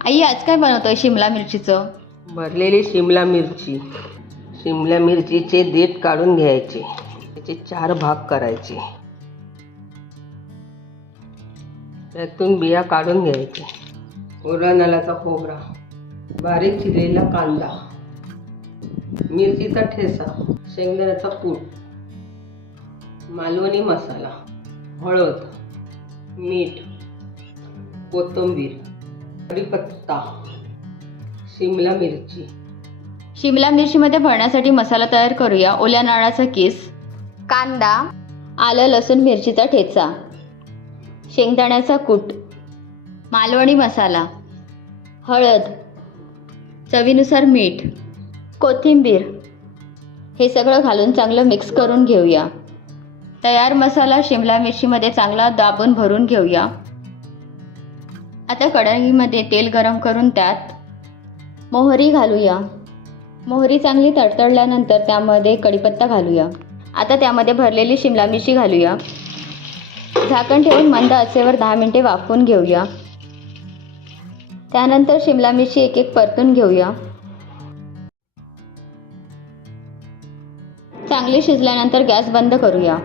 आई आज काय बनवतोय शिमला मिरचीचं? भरलेली शिमला मिरची. शिमला मिरचीचे देठ काढून घ्यायचे, त्याचे 4 भाग करायचे, त्यातून बिया काढून घ्यायचे. ओला नालाचा खोबरा, बारीक चिरलेला कांदा, मिरचीचा ठेचा, शेंगदाण्याचा कूट, मालवणी मसाला, हळद, मीठ, कोथिंबीर, कढीपत्ता, शिमला मिरची. शिमला मिरचीमध्ये भरण्यासाठी मसाला तयार करूया. ओल्या नारळाचा किस, कांदा, आलं लसूण मिरचीचा ठेचा, शेंगदाण्याचा कूट, मालवणी मसाला, हळद, चवीनुसार मीठ, कोथिंबीर हे सगळं घालून चांगलं मिक्स करून घेऊया. तयार मसाला शिमला मिरचीमध्ये चांगला दाबून भरून घेऊया. आता कढईमध्ये तेल गरम करून त्यात मोहरी घालूया. मोहरी चांगली तडतडल्यानंतर त्यामध्ये कढीपत्ता घालूया. आता त्यामध्ये भरलेली शिमला मिरची घालूया. झाकण ठेवून मंद आचेवर 10 मिनिटे वाफवून घेऊया. त्यानंतर शिमला मिरची एक एक परतून घेऊया. चांगली शिजल्यानंतर गॅस बंद करूया.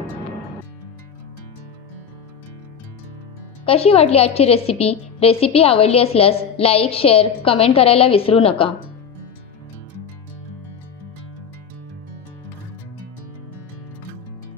कशी वाटली आजची रेसिपी आवडली असल्यास लाईक, शेअर, कमेंट करायला विसरू नका.